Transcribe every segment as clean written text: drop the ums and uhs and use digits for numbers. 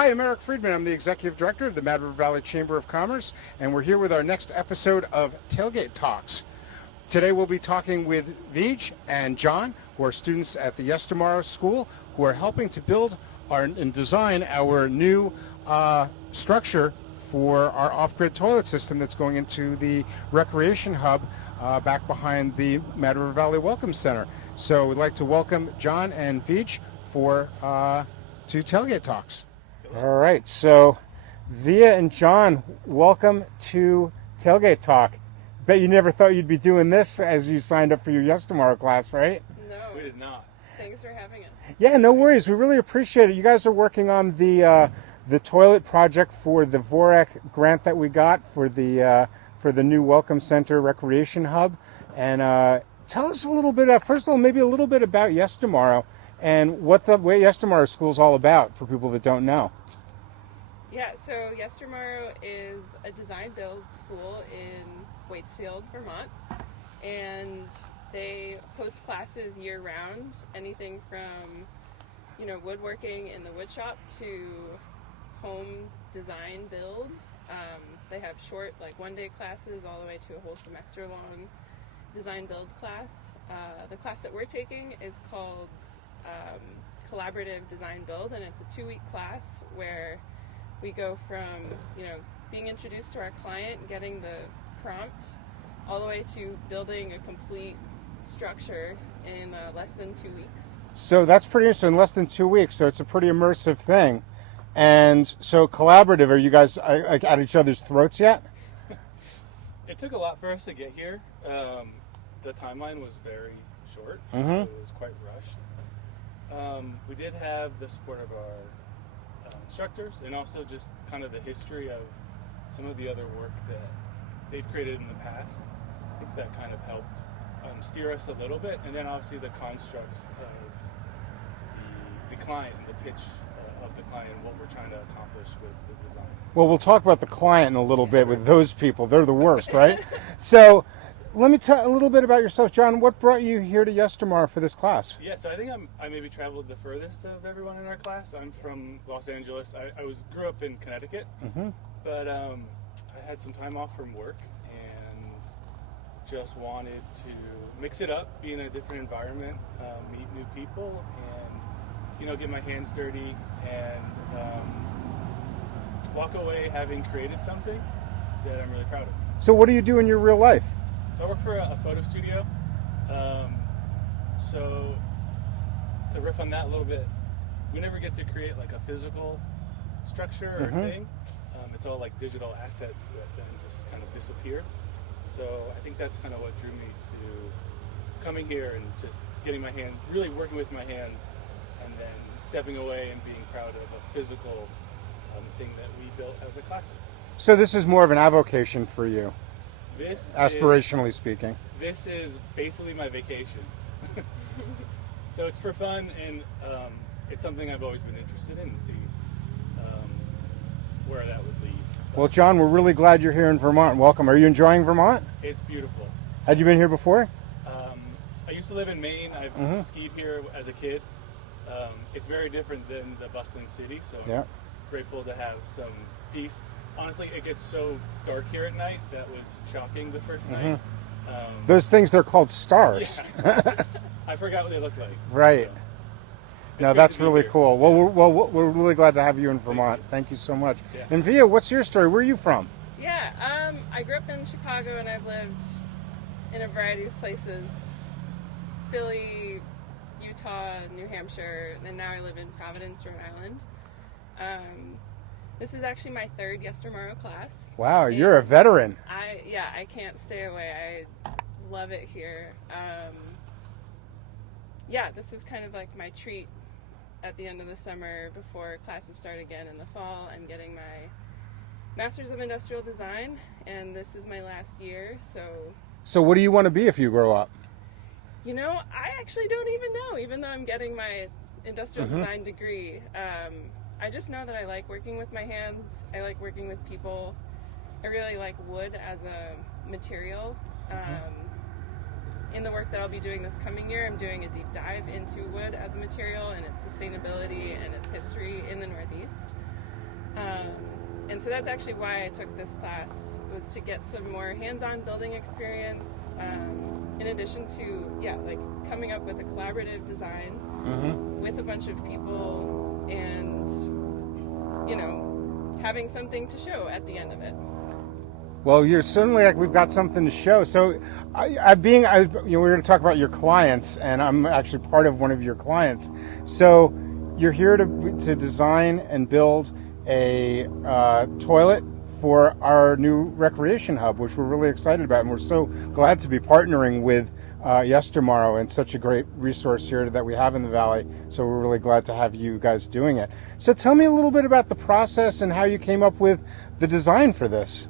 Hi, I'm Eric Friedman. I'm the Executive Director of the Mad River Valley Chamber of Commerce, and we're here with our next episode of Tailgate Talks. Today we'll be talking with Viya and John, who are students at the Yestermorrow School, who are helping to build and design our new structure for our off-grid toilet system that's going into the Recreation Hub back behind the Mad River Valley Welcome Center. So we'd like to welcome John and Viya to Tailgate Talks. All right, so Viya and John, welcome to Tailgate Talk. Bet you never thought you'd be doing this as you signed up for your Yestermorrow class, right? No, we did not. Thanks for having us. Yeah, no worries. We really appreciate it. You guys are working on the toilet project for the VORAC grant that we got for the new Welcome Center Recreation Hub. And tell us a little bit, first of all, maybe a little bit about Yestermorrow and what the Yestermorrow School is all about for people that don't know. Yeah, so Yestermorrow is a design build school in Waitsfield, Vermont, and they host classes year-round, anything from, woodworking in the wood shop to home design build. They have short, one-day classes all the way to a whole semester-long design build class. The class that we're taking is called Collaborative Design Build, and it's a 2-week class where we go from, being introduced to our client, getting the prompt, all the way to building a complete structure in less than 2 weeks. So that's pretty interesting, in less than 2 weeks, so it's a pretty immersive thing. And so collaborative, are you guys at each other's throats yet? It took a lot for us to get here. The timeline was very short, so Mm-hmm. it was quite rushed. We did have the support of our instructors, and also just kind of the history of some of the other work that they've created in the past. I think that kind of helped steer us a little bit, and then obviously the constructs of the client and the pitch of the client and what we're trying to accomplish with the design. Well, we'll talk about the client in a little bit with those people. They're the worst, right? So let me tell a little bit about yourself, John. What brought you here to Yestermorrow for this class? Yeah, so I think I maybe traveled the furthest of everyone in our class. I'm from Los Angeles. I grew up in Connecticut, but I had some time off from work and just wanted to mix it up, be in a different environment, meet new people, and get my hands dirty and walk away having created something that I'm really proud of. So what do you do in your real life? So I work for a photo studio. So to riff on that a little bit, we never get to create a physical structure or thing. It's all digital assets that then just kind of disappear. So I think that's kind of what drew me to coming here and just getting my hands, really working with my hands, and then stepping away and being proud of a physical thing that we built as a class. So this is more of an avocation for you, aspirationally speaking. This is basically my vacation. So it's for fun, and it's something I've always been interested in, and see where that would lead. Well, John, we're really glad you're here in Vermont. Welcome. Are you enjoying Vermont? It's beautiful. Had you been here before? I used to live in Maine. I've skied here as a kid. It's very different than the bustling city, so I'm grateful to have some peace. Honestly, it gets so dark here at night. That was shocking the first night. Those things, they're called stars. Yeah. I forgot what they looked like. Right. So, no, that's really cool. Well, we're really glad to have you in Vermont. Thank you so much. Yeah. And Viya, what's your story? Where are you from? Yeah, I grew up in Chicago, and I've lived in a variety of places. Philly, Utah, New Hampshire, and now I live in Providence, Rhode Island. This is actually my third Yestermorrow class. Wow, you're a veteran. I can't stay away. I love it here. This was kind of like my treat at the end of the summer before classes start again in the fall. I'm getting my Master's of Industrial Design, and this is my last year, So what do you want to be if you grow up? I actually don't even though I'm getting my industrial design degree. I just know that I like working with my hands. I like working with people. I really like wood as a material. In the work that I'll be doing this coming year, I'm doing a deep dive into wood as a material and its sustainability and its history in the Northeast. And so that's actually why I took this class, was to get some more hands-on building experience, in addition to, like coming up with a collaborative design with a bunch of people and, having something to show at the end of it. Well, you're certainly like we've got something to show. So, we're going to talk about your clients, and I'm actually part of one of your clients. So, you're here to design and build a toilet for our new recreation hub, which we're really excited about, and we're so glad to be partnering with Yestermorrow, and such a great resource here that we have in the Valley. So we're really glad to have you guys doing it. So tell me a little bit about the process and how you came up with the design for this.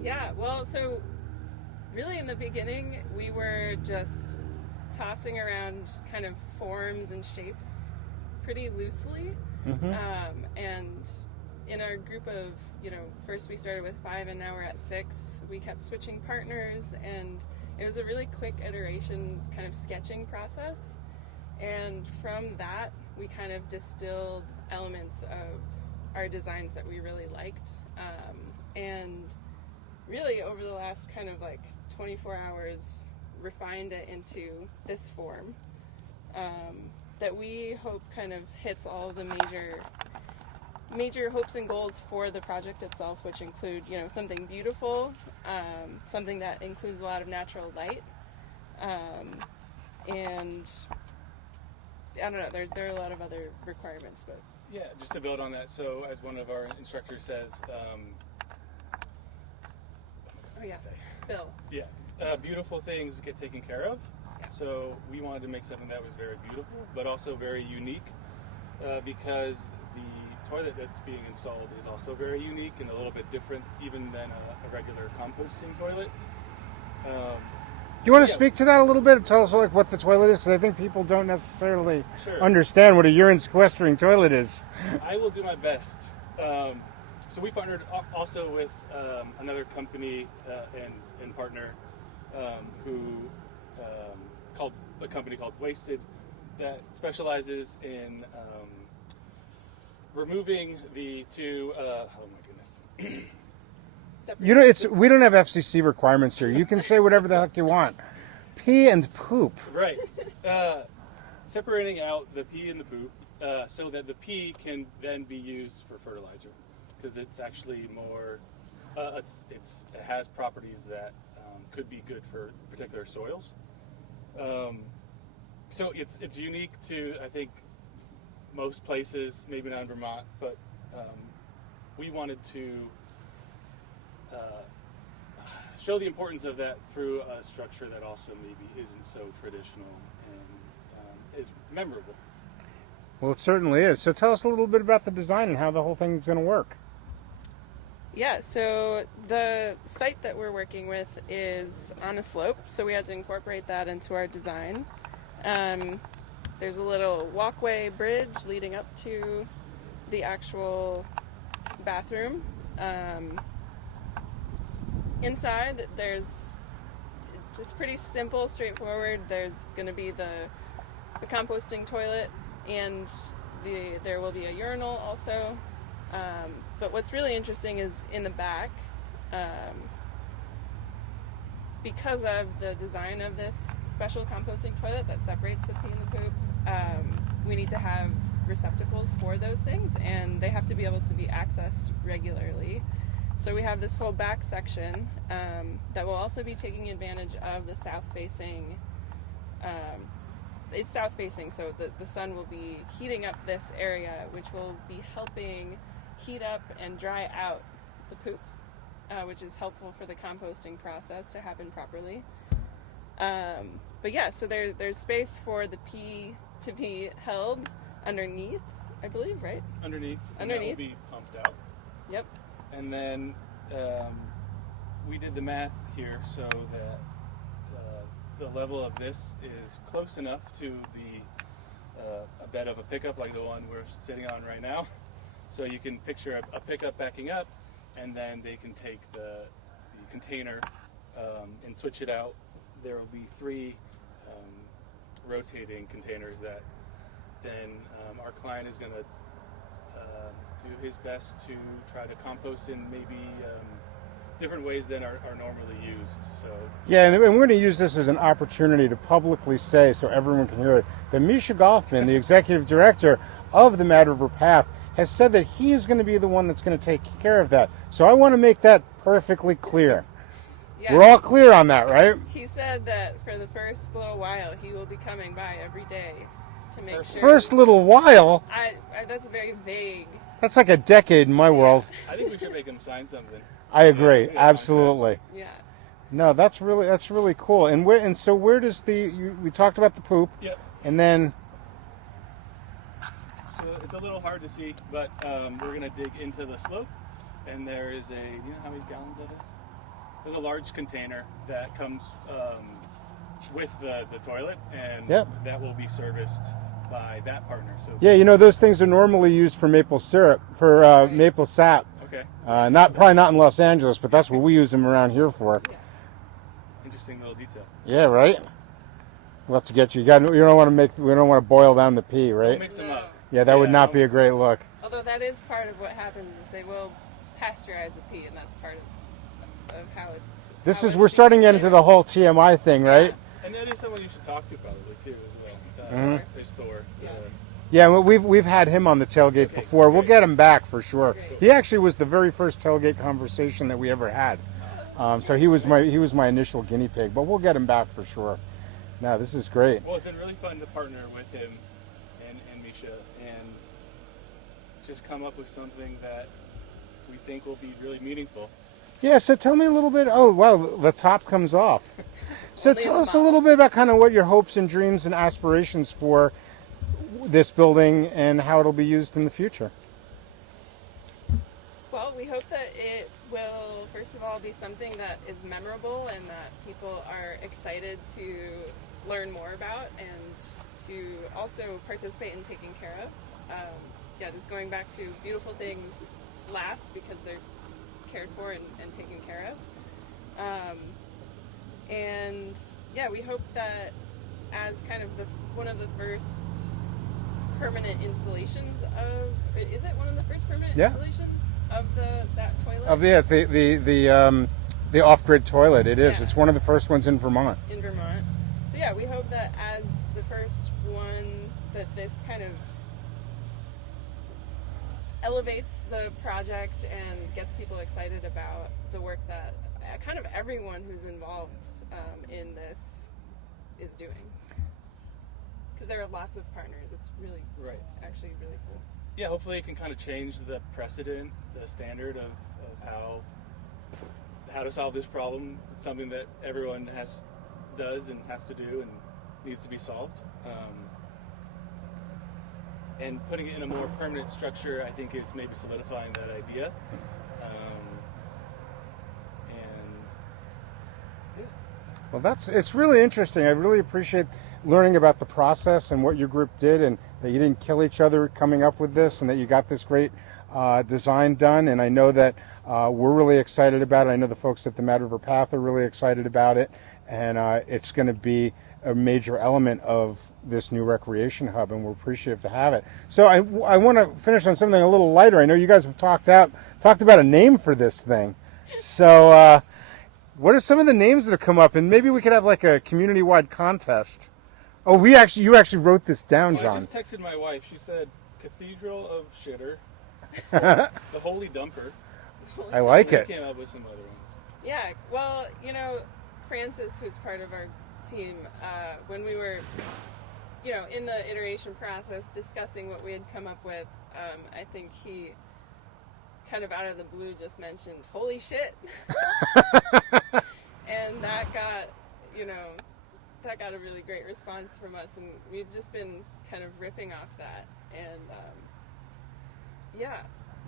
Yeah, well, so really in the beginning, we were just tossing around kind of forms and shapes pretty loosely. And in our group of, first we started with 5 and now we're at 6, we kept switching partners, and it was a really quick iteration kind of sketching process. And from that, we kind of distilled elements of our designs that we really liked. And really over the last kind of like 24 hours, refined it into this form that we hope kind of hits all of the major hopes and goals for the project itself, which include, something beautiful, something that includes a lot of natural light, and I don't know, there are a lot of other requirements, but Yeah, just to build on that, so as one of our instructors says, Bill. Yeah, beautiful things get taken care of. Yeah. So we wanted to make something that was very beautiful, but also very unique, because the toilet that's being installed is also very unique and a little bit different even than a regular composting toilet. You want to speak to that a little bit? Tell us like what the toilet is, because I think people don't necessarily understand what a urine sequestering toilet is. I will do my best. So we partnered also with another company and partner who called a company called Wasted, that specializes in removing the two. Oh my goodness. We don't have FCC requirements here. You can say whatever the heck you want. Pee and poop. Right. Separating out the pee and the poop so that the pee can then be used for fertilizer, because it's actually more. It has properties that could be good for particular soils. So it's unique to, I think, most places, maybe not in Vermont, but we wanted to show the importance of that through a structure that also maybe isn't so traditional and is memorable. Well, it certainly is. So tell us a little bit about the design and how the whole thing's going to work. Yeah, so the site that we're working with is on a slope, so we had to incorporate that into our design. There's a little walkway bridge leading up to the actual bathroom. Inside, it's pretty simple, straightforward. There's going to be the composting toilet, and there will be a urinal also. But what's really interesting is in the back, because of the design of this special composting toilet that separates the pee and the poop, we need to have receptacles for those things, and they have to be able to be accessed regularly. So we have this whole back section that will also be taking advantage of the south-facing. It's south-facing, so the sun will be heating up this area, which will be helping heat up and dry out the poop, which is helpful for the composting process to happen properly. But yeah, so there's space for the pee to be held underneath, I believe, right? Underneath. And that will be pumped out. Yep. And then we did the math here so that the level of this is close enough to a bed of a pickup like the one we're sitting on right now. So you can picture a pickup backing up, and then they can take the container and switch it out. There will be 3 rotating containers that then our client is going to do his best to try to compost in maybe different ways than are normally used. So Yeah, and we're going to use this as an opportunity to publicly say, so everyone can hear it, that Misha Golfman, the executive director of the Mad River Path, has said that he is going to be the one that's going to take care of that. So I want to make that perfectly clear. Yeah. We're all clear on that, right? He said that for the first little while, he will be coming by every day to make sure. First little while? That's very vague. That's like a decade in my world. I think we should make him sign something. I agree, absolutely. Yeah. No, that's really cool. And so where does we talked about the poop? Yep. And then so it's a little hard to see, but we're gonna dig into the slope, and there is you know how many gallons that is? There's a large container that comes with the toilet, and that will be serviced by that partner. So yeah, you know those things are normally used for maple syrup, for maple sap. Okay. Probably not in Los Angeles, but that's what we use them around here for. Yeah. Interesting little detail. Yeah, right. We'll have to get you. We don't want to boil down the pee, right? We'll mix them up. Yeah, that would not be a great look. Although that is part of what happens is they will pasteurize the pee, and that's part of how it's. We're starting to get into the whole TMI thing, right? And that is someone you should talk to probably too as well. Is Thor. Yeah, we've had him on the tailgate before. We'll get him back for sure. He actually was the very first tailgate conversation that we ever had. So he was my initial guinea pig, but we'll get him back for sure. No, this is great. Well, it's been really fun to partner with him and Misha and just come up with something that we think will be really meaningful. Yeah, so tell me a little bit. Oh, wow, the top comes off. So tell us a little bit about kind of what your hopes and dreams and aspirations for this building and how it'll be used in the future. Well, we hope that it will, first of all, be something that is memorable and that people are excited to learn more about and to also participate in taking care of. Just going back to beautiful things last because they're cared for and taken care of. We hope that as kind of one of the first permanent installations of, is it one of the first permanent installations of that toilet? Of the off-grid toilet, it is. Yeah. It's one of the first ones in Vermont. In Vermont. So yeah, we hope that as the first one, that this kind of elevates the project and gets people excited about the work that kind of everyone who's involved in this is doing. Because there are lots of partners. It's really, actually really cool. Yeah, hopefully it can kind of change the precedent, the standard of how to solve this problem. It's something that everyone does and has to do and needs to be solved. And putting it in a more permanent structure, I think, is maybe solidifying that idea. Well, it's really interesting. I really appreciate learning about the process and what your group did, and that you didn't kill each other coming up with this, and that you got this great design done. And I know that we're really excited about it. I know the folks at the Mad River Path are really excited about it, and it's going to be a major element of this new recreation hub, and we're appreciative to have it. So I want to finish on something a little lighter. I know you guys have talked about a name for this thing. So what are some of the names that have come up? And maybe we could have like a community-wide contest. Oh, you actually wrote this down, John. I just texted my wife. She said, Cathedral of Shitter, the Holy Dumper. I like it. I came up with some other ones. Yeah, well, Francis, who's part of our team, when we were, in the iteration process discussing what we had come up with, I think he kind of out of the blue just mentioned, holy shit. And that got a really great response from us, and we've just been kind of riffing off that, and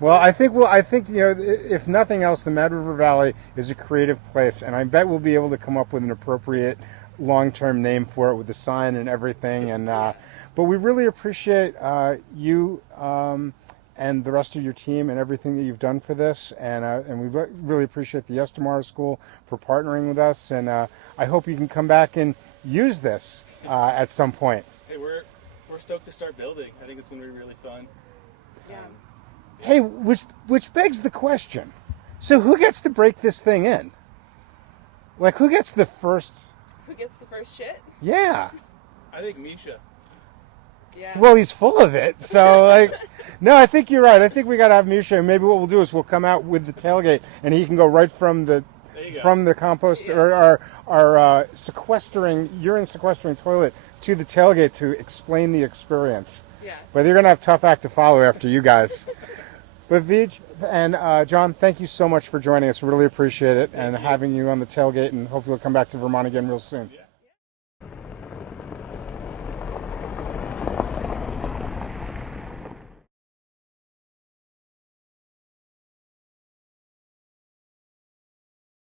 Well, I think if nothing else, the Mad River Valley is a creative place, and I bet we'll be able to come up with an appropriate long-term name for it with the sign and everything. And but we really appreciate you and the rest of your team and everything that you've done for this, and we really appreciate the Yestermorrow School for partnering with us. And I hope you can come back and use this at some point. Hey, we're stoked to start building. I think it's going to be really fun. Yeah. Hey, which begs the question. So who gets to break this thing in? Like, who gets the first... Who gets the first shit? Yeah. I think Misha. Yeah. Well, he's full of it. So, like... No, I think you're right. I think we got to have Misha. Maybe what we'll do is we'll come out with the tailgate, and he can go right from the compost or our urine sequestering toilet to the tailgate to explain the experience. Yeah. But you're going to have a tough act to follow after you guys. But Vij and John, thank you so much for joining us. Really appreciate it and having you on the tailgate, and hopefully we'll come back to Vermont again real soon. Yeah.